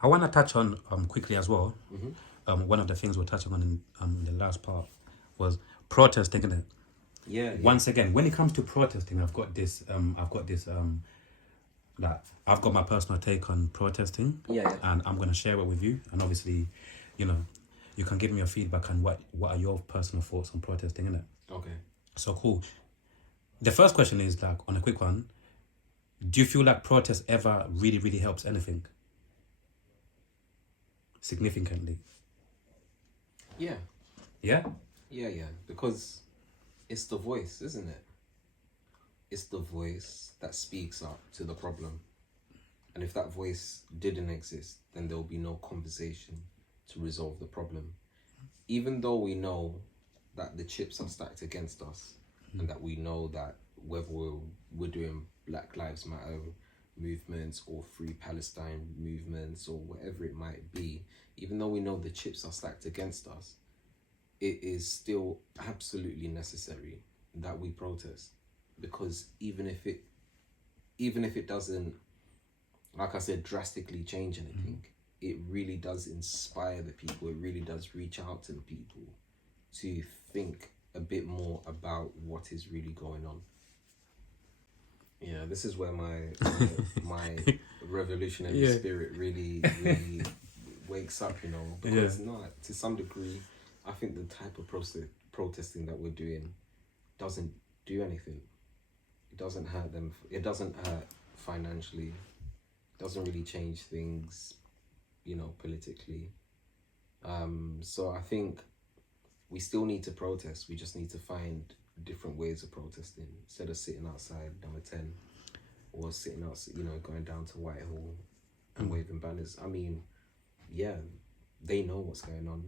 I want to touch on quickly as well. One of the things we're touching on in the last part was protesting, isn't it? Yeah, yeah, Once again, when it comes to protesting, I've got this. That I've got my personal take on protesting, yeah, yeah. and I'm gonna share it with you. And obviously, you know, you can give me your feedback on what are your personal thoughts on protesting, innit? Okay. So cool. The first question is like on a quick one. Do you feel like protest ever really helps anything significantly? Yeah, Yeah. yeah. Because it's the voice, isn't it? It's the voice that speaks up to the problem. And if that voice didn't exist, then there will be no conversation to resolve the problem. Even though we know that the chips are stacked against us, and that we know that whether we're doing Black Lives Matter movements or Free Palestine movements or whatever it might be, even though we know the chips are stacked against us, it is still absolutely necessary that we protest, because even if it doesn't, like I said, drastically change anything, it really does inspire the people. It really does reach out to the people to think a bit more about what is really going on. Yeah, this is where my revolutionary Yeah. spirit really wakes up, because not to some degree, I think the type of protesting that we're doing doesn't do anything. It doesn't hurt them. It doesn't hurt financially. It doesn't really change things, politically. So I think we still need to protest. We just need to find different ways of protesting instead of sitting outside number 10 or sitting out, going down to Whitehall and waving banners. I mean, yeah, they know what's going on,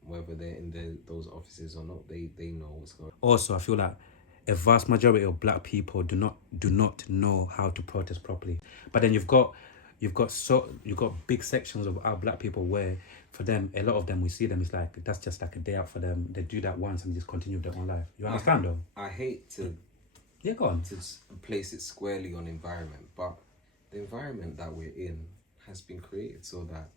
whether they're in those offices or not. They know what's going on. Also, I feel like a vast majority of black people do not know how to protest properly. But then you've got big sections of our black people where for them, a lot of them, we see them, it's like that's just like a day out for them. They do that once and just continue their own life. You understand though? I hate to Yeah, go on. place it squarely on environment, but the environment that we're in has been created so that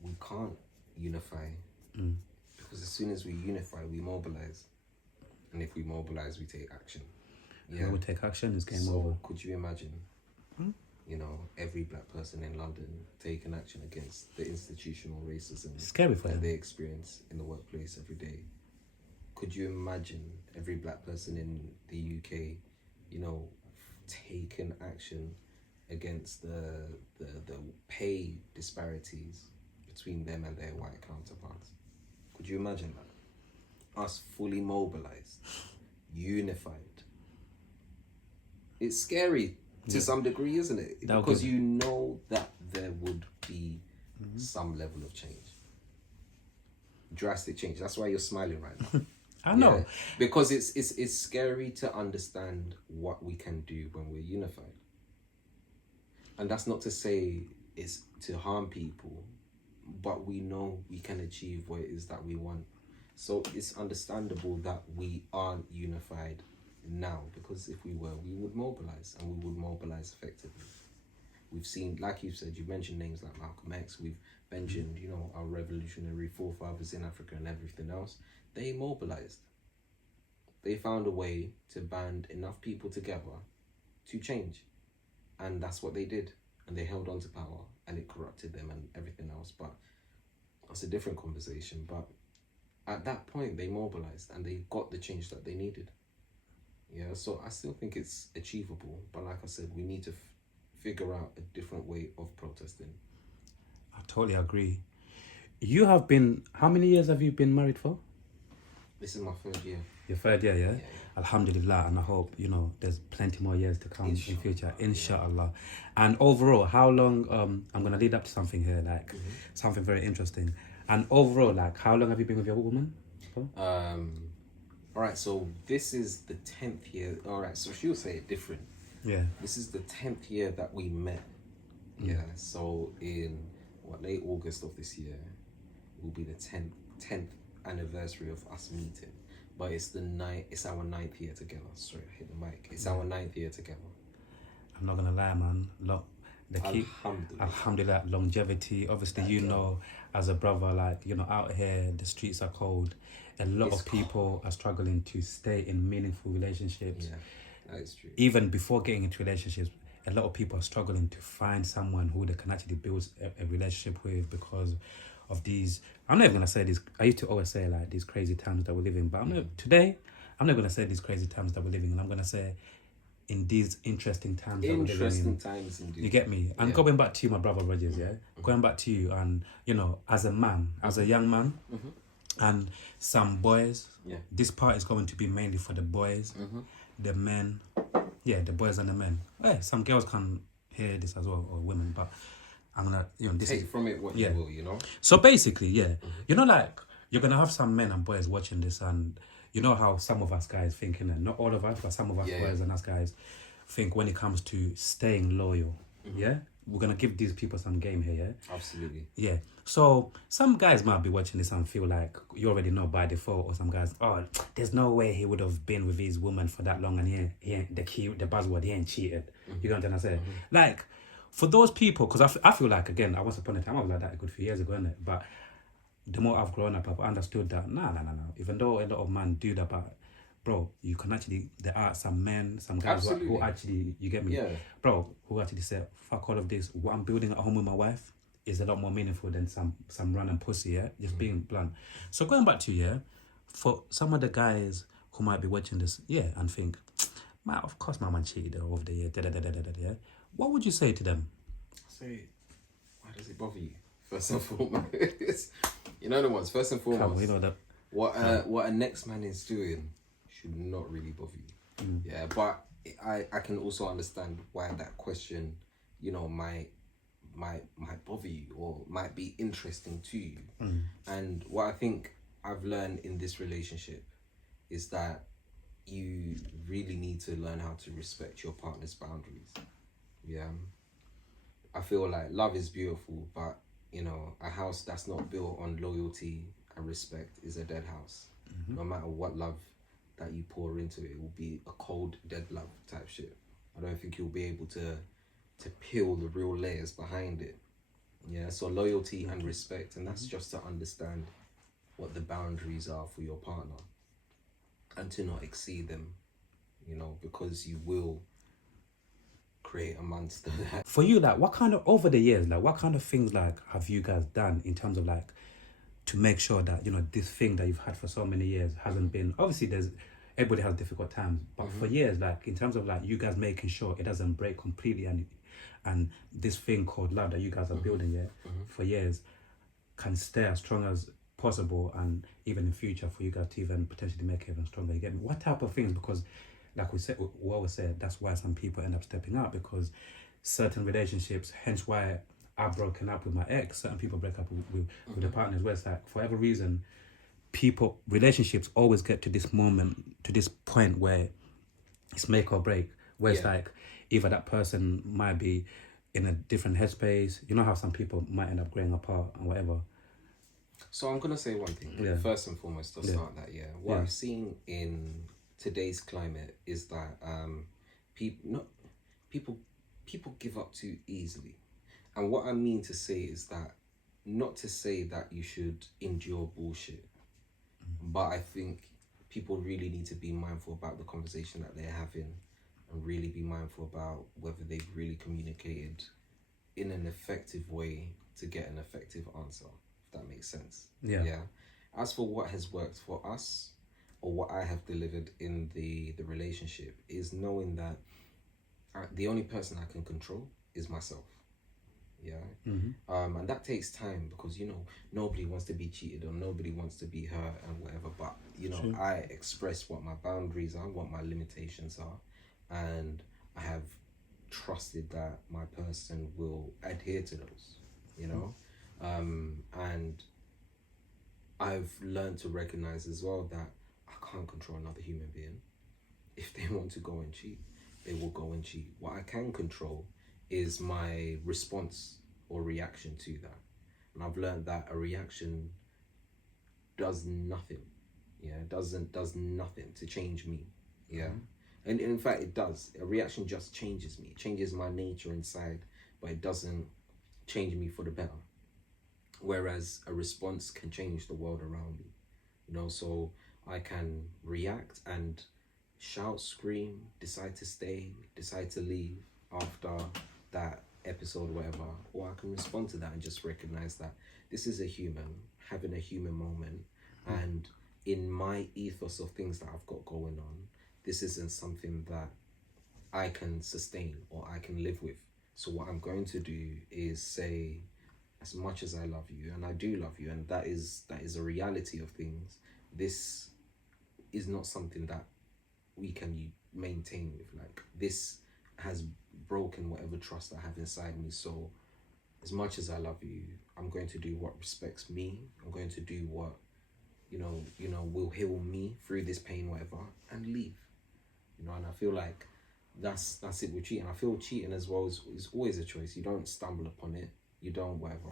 we can't unify, because as soon as we unify, we mobilize, and if we mobilize, we take action. Yeah. We take action, it's game over. So could you imagine, every black person in London taking action against the institutional racism It's scary for that them. they experience in the workplace every day? Could you imagine every black person in the UK, taking action against the pay disparities between them and their white counterparts? Could you imagine that? Us fully mobilized, unified. It's scary to some degree, isn't it? Because you know that there would be some level of change. Drastic change. That's why you're smiling right now. I know. Yeah, because it's scary to understand what we can do when we're unified. And that's not to say it's to harm people, but we know we can achieve what it is that we want. So it's understandable that we aren't unified now, because if we were, we would mobilize, and we would mobilize effectively. We've seen, like you said, you mentioned names like Malcolm X, we've mentioned, our revolutionary forefathers in Africa and everything else. They mobilized. They found a way to band enough people together to change. And that's what they did. And they held on to power, and it corrupted them and everything else. But that's a different conversation. But at that point, they mobilized and they got the change that they needed. Yeah, so I still think it's achievable. But like I said, we need to figure out a different way of protesting. I totally agree. You have been, how many years have you been married for? This is my third year. Your third year, yeah? Alhamdulillah, and I hope, there's plenty more years to come in future, inshallah. And overall, how long, I'm going to lead up to something here, like something very interesting. And overall, like, how long have you been with your woman for? All right, so this is the 10th year. All right, so she'll say it different. Yeah. This is the 10th year that we met. Yeah, so in late August of this year will be the 10th anniversary of us meeting. But it's our 9th year together. Sorry, I hit the mic. It's our 9th year together. I'm not going to lie, man. Look, the key, Alhamdulillah. alhamdulillah, longevity. Obviously, you know, as a brother, like, you know, out here, the streets are cold. A lot It's of people are struggling to stay in meaningful relationships. Yeah, that is true. Even before getting into relationships, a lot of people are struggling to find someone who they can actually build a relationship with because of these. I'm not even gonna say these. I used to always say like these crazy times that we're living, but today I'm not gonna say these crazy times that we're living, and I'm gonna say in these interesting times that we're living Interesting in. times indeed. You get me? And going back to you, my brother Rogers, yeah? Going back to you, and, you know, as a man, as a young man, and some boys, this part is going to be mainly for the boys, the men, the boys and the men. Yeah, some girls can hear this as well, or women, but I'm gonna, you know, this Take is, from it what you will, you know? so basically, you know, like, you're gonna have some men and boys watching this, and you know how some of us guys think, and not all of us, but some of us boys and us guys think when it comes to staying loyal. We're gonna give these people some game here. Absolutely. So some guys might be watching this and feel like you already know by default, or some guys, oh, there's no way he would have been with his woman for that long, and he ain't the buzzword, he ain't cheated. You know what I'm trying to say? Like, for those people, because I feel like, again, I once upon a time I was like that a good few years ago, innit? But the more I've grown up, I've understood that no. Even though a lot of men do that, but bro, you can actually, there are some men, some guys who actually, you get me? Bro, who actually say, fuck all of this. What I'm building at home with my wife is a lot more meaningful than some random pussy, just being blunt. So going back to, for some of the guys who might be watching this, and think, man, of course my man cheated over the year, what would you say to them? Say, why does it bother you? First and foremost. You know the ones, first and foremost. You know that. What a next man is doing should not really bother you. Yeah, but I can also understand why that question, you know, might bother you or might be interesting to you. And what I think I've learned in this relationship is that you really need to learn how to respect your partner's boundaries. I feel like love is beautiful, but you know, a house that's not built on loyalty and respect is a dead house. No matter what love that you pour into it, it will be a cold, dead love type shit. I don't think you'll be able to peel the real layers behind it. So loyalty and respect, and that's just to understand what the boundaries are for your partner and to not exceed them, you know, because you will create a monster. For you, like, what kind of, over the years, like, what kind of things, like, have you guys done in terms of, like, to make sure that, you know, this thing that you've had for so many years hasn't been, obviously everybody has difficult times, but for years, like, in terms of, like, you guys making sure it doesn't break completely, and this thing called love that you guys are building for years can stay as strong as possible, and even in future for you guys to even potentially make it even stronger. You get me? What type of things? Because like we always said, that's why some people end up stepping up, because certain relationships, hence why I've broken up with my ex, certain people break up with their partners, where it's like, for whatever reason, relationships always get to this moment, to this point where it's make or break, where it's like, either that person might be in a different headspace. You know how some people might end up growing apart and whatever. So I'm gonna say one thing, first and foremost, to start that, what I've seen in today's climate is that people give up too easily. And what I mean to say is that, not to say that you should endure bullshit, but I think people really need to be mindful about the conversation that they're having, and really be mindful about whether they've really communicated in an effective way to get an effective answer, if that makes sense. As for what has worked for us, or what I have delivered in the relationship, is knowing that the only person I can control is myself. And that takes time, because, you know, nobody wants to be cheated or nobody wants to be hurt and whatever, but, you know, I express what my boundaries are, what my limitations are, and I have trusted that my person will adhere to those, you know. And I've learned to recognize as well that I can't control another human being. If they want to go and cheat, they will go and cheat. What I can control is my response or reaction to that. And I've learned that a reaction does nothing. Does nothing to change me. And in fact it does. A reaction just changes me. It changes my nature inside, but it doesn't change me for the better. Whereas a response can change the world around me, you know. So I can react and shout, scream, decide to stay, decide to leave after that episode, whatever, or I can respond to that and just recognize that this is a human having a human moment, and in my ethos of things that I've got going on, this isn't something that I can sustain or I can live with. So what I'm going to do is say, as much as I love you, and I do love you, and that is a reality of things, this is not something that we can maintain with. Like, this has broken whatever trust I have inside me. So as much as I love you, I'm going to do what respects me. I'm going to do what, you know, will heal me through this pain, whatever, and leave. You know, and I feel like that's it with cheating. I feel cheating as well is always a choice. You don't stumble upon it. You don't whatever.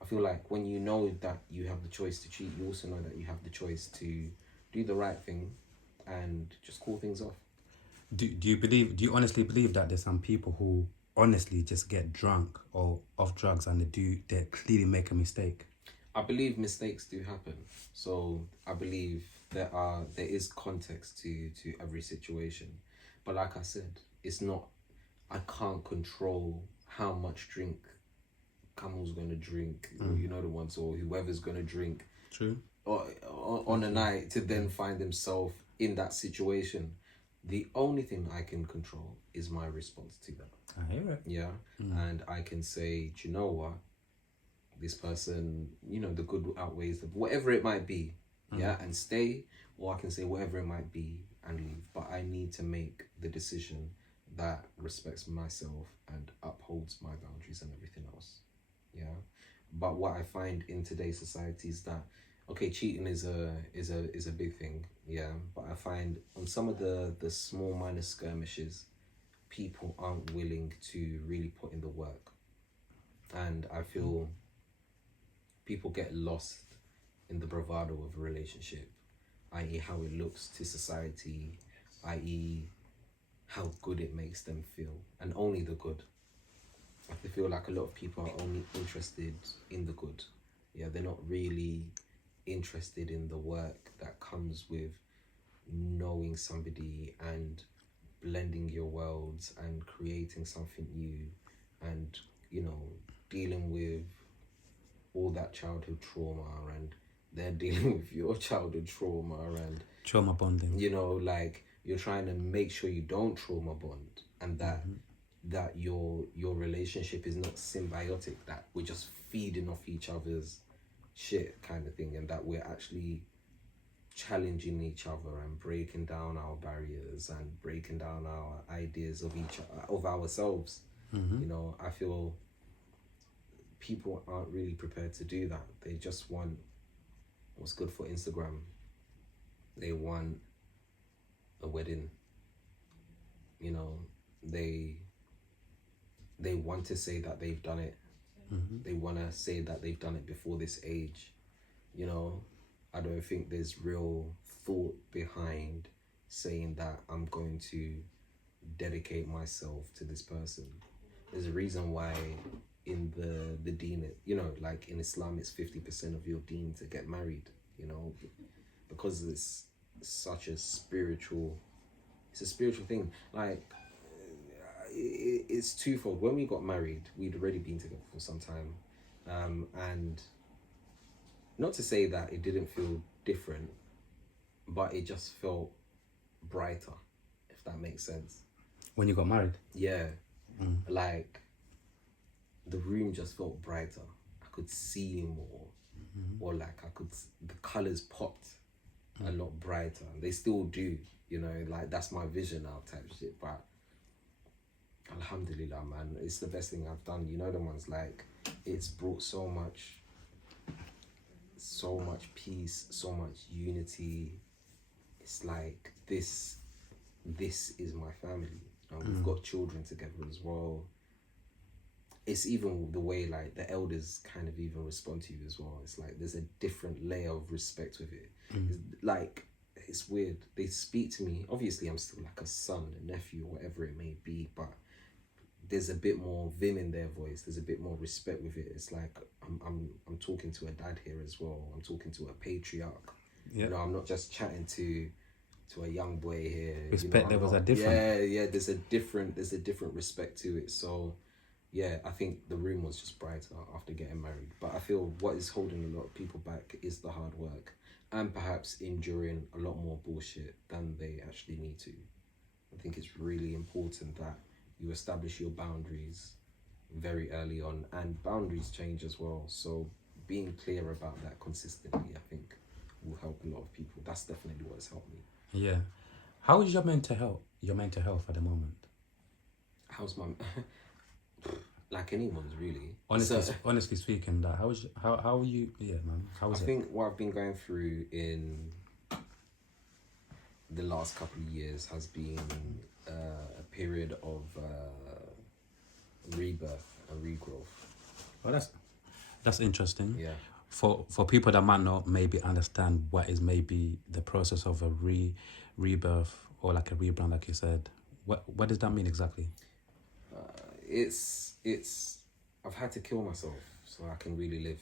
I feel like when you know that you have the choice to cheat, you also know that you have the choice to do the right thing and just call things off. Do you honestly believe that there's some people who honestly just get drunk or off drugs and they clearly make a mistake? I believe mistakes do happen. So I believe there is context to every situation. But like I said, it's not, I can't control how much drink Camel's gonna drink, you know, the ones, or whoever's gonna drink. True. Or on a night to then find himself in that situation. The only thing I can control is my response to that. I hear it. Yeah. And I can say, do you know what? This person, you know, the good outweighs the whatever it might be. Yeah, and stay, or I can say whatever it might be and leave. But I need to make the decision that respects myself and upholds my boundaries and everything else. Yeah. But what I find in today's society is that, okay, cheating is a big thing, yeah. But I find on some of the small minor skirmishes, people aren't willing to really put in the work, and I feel people get lost in the bravado of a relationship, i.e., how it looks to society, i.e., how good it makes them feel, and only the good. I feel like a lot of people are only interested in the good. Yeah, they're not really interested in the work that comes with knowing somebody and blending your worlds and creating something new, and, you know, dealing with all that childhood trauma, and they're dealing with your childhood trauma, and Trauma bonding. you know, like, you're trying to make sure you don't trauma bond, and that that your relationship is not symbiotic, that we're just feeding off each other's shit kind of thing, and that we're actually challenging each other and breaking down our barriers and breaking down our ideas of ourselves. You know, I feel people aren't really prepared to do that. They just want what's good for Instagram. They want a wedding. You know, they want to say that they've done it. They want to say that they've done it before this age. You know, I don't think there's real thought behind saying that I'm going to dedicate myself to this person. There's a reason why in the deen, you know, like in Islam, it's 50% of your deen to get married, you know, because it's such a spiritual, it's a spiritual thing. Like, it's twofold. When we got married, we'd already been together for some time, and not to say that it didn't feel different, but it just felt brighter, if that makes sense. When you got married? Yeah. Like, the room just felt brighter. I could see more, or like the colors popped a lot brighter. They still do, you know, like, that's my vision now type shit. But alhamdulillah, man, it's the best thing I've done. You know, the ones, like, it's brought so much peace, so much unity. It's like, this is my family. You know, we've got children together as well. It's even the way, like, the elders kind of even respond to you as well. It's like there's a different layer of respect with it. Like, it's weird. They speak to me. Obviously, I'm still like a son, a nephew, whatever it may be, but there's a bit more vim in their voice. There's a bit more respect with it. It's like I'm talking to a dad here as well. I'm talking to a patriarch. Yeah. You know, I'm not just chatting to a young boy here. Respect I'm levels not- are different. Yeah. There's a different respect to it. So, yeah, I think the room was just brighter after getting married. But I feel what is holding a lot of people back is the hard work and perhaps enduring a lot more bullshit than they actually need to. I think it's really important that you establish your boundaries very early on, and boundaries change as well. So being clear about that consistently, I think, will help a lot of people. That's definitely what has helped me. Yeah. How is your mental health? Your mental health at the moment? How's my like anyone's really? Honestly speaking, that how are you? Yeah, man. How I is it? think what I've been going through in the last couple of years has been a period of rebirth and regrowth. Well, that's interesting. Yeah. For people that might not maybe understand what is maybe the process of a rebirth or like a rebrand, like you said, what does that mean exactly? It's I've had to kill myself so I can really live.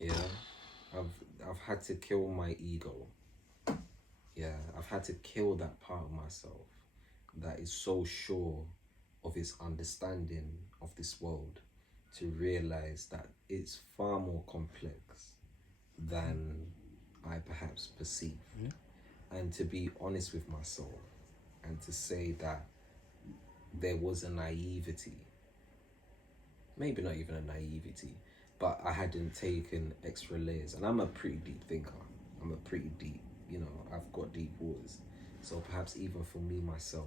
Yeah. I've had to kill my ego. Yeah, I've had to kill that part of myself that is so sure of its understanding of this world to realize that it's far more complex than I perhaps perceive. Yeah. And to be honest with myself and to say that there was a naivety, maybe not even a naivety, but I hadn't taken extra layers. And I'm a pretty deep thinker. I'm a pretty deep, I've got deep waters. So perhaps even for me myself,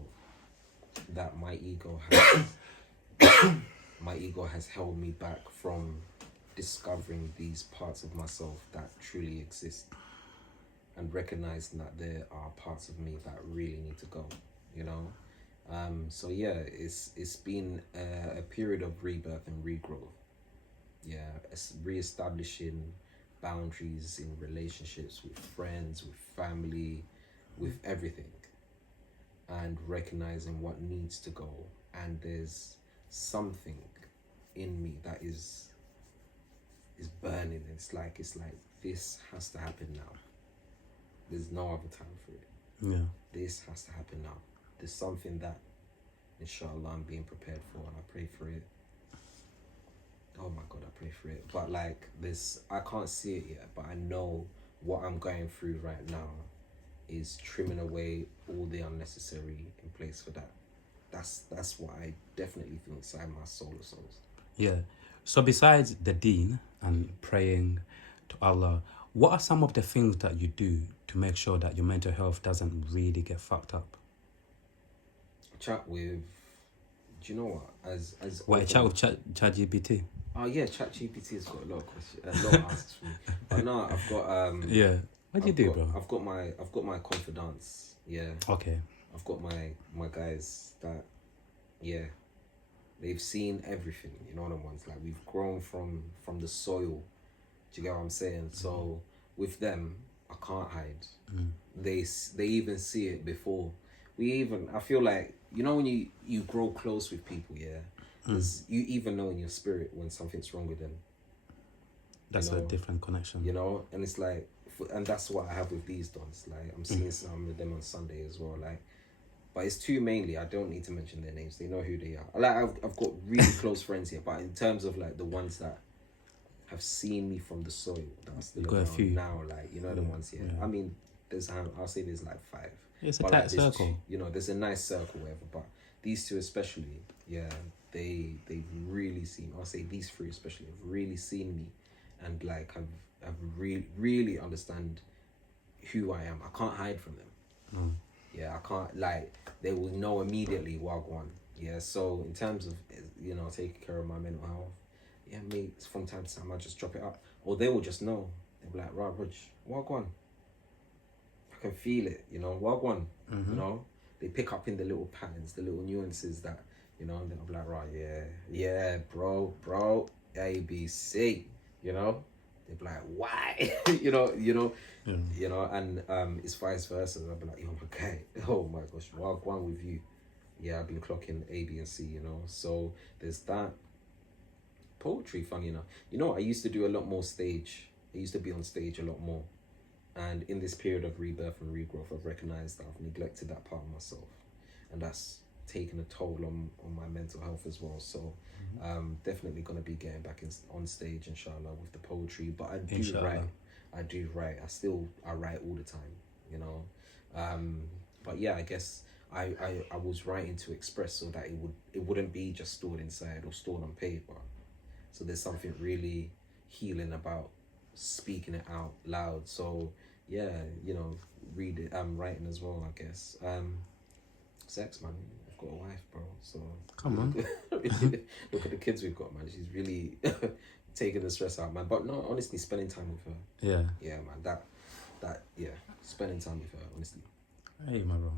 that my ego has held me back from discovering these parts of myself that truly exist, and recognizing that there are parts of me that really need to go, so yeah, it's been a period of rebirth and regrowth. Yeah, it's reestablishing boundaries in relationships with friends, with family, with everything, and recognizing what needs to go. And there's something in me that is burning. It's like this has to happen now. There's no other time for it. Yeah. This has to happen now. There's something that, inshallah, I'm being prepared for, and I pray for it. Oh my God, I pray for it. But like this, I can't see it yet, but I know what I'm going through right now is trimming away all the unnecessary in place for that. That's what I definitely feel inside my soul of souls. Yeah. So besides the deen and praying to Allah, what are some of the things that you do to make sure that your mental health doesn't really get fucked up? Chat with, do you know what? As What, chat with ChatGPT? Oh yeah, ChatGPT has got a lot of questions, a lot of asks for me. But no, I've got Yeah. What do you do, bro? I've got my confidants. Yeah. Okay. I've got my guys that, yeah, they've seen everything. You know what I'm ones like we've grown from the soil. Do you get what I'm saying? So with them, I can't hide. They even see it before I feel like, when you grow close with people, yeah, you even know in your spirit when something's wrong with them. That's a different connection. And it's like, and that's what I have with these dons. Like, I'm seeing some with them on Sunday as well. Like, but it's two mainly. I don't need to mention their names. They know who they are. Like, I've got really close friends here, but in terms of like the ones that have seen me from the soil, that's still Got a around few. now. Like, the ones here. Yeah. I mean, I'll say there's like 5. It's a But tight like, there's circle. there's a nice circle, whatever. But these two especially, yeah, they've really seen. I'll say these 3 especially have really seen me, and like have really understand who I am. I can't hide from them. Yeah, I can't, like, they will know immediately Wagwan. Yeah, so in terms of taking care of my mental health, yeah, mate, from time to time I just drop it up, or they will just know. They'll be like, right, Rog, Wagwan. I can feel it, Wagwan. They pick up in the little patterns, the little nuances that, and then I'll be like, right, yeah, bro, ABC, they'll be like, why? And it's vice versa. I'll be like, yo, my guy, oh my gosh, Wagwan with you. yeah, I've been clocking A, B, and C, you know. So there's that. Poetry, funny enough. You know, I used to do a lot more stage. I used to be on stage a lot more. And in this period of rebirth and regrowth, I've recognized that I've neglected that part of myself. And that's taken a toll on my mental health as well. So definitely going to be getting back on stage, inshallah, with the poetry. But I do Inshallah. write. I do write. I write all the time, you know. But yeah, I guess I was writing to express so that it wouldn't be just stored inside or stored on paper. So there's something really healing about speaking it out loud. So yeah, you know, read it. I'm writing as well, I guess. Sex, man. I've got a wife, bro. So Come on. look at the kids we've got, man. She's really taking the stress out, man. But no, honestly, spending time with her. Yeah. Yeah, man. That yeah, spending time with her, honestly. Hey, my bro.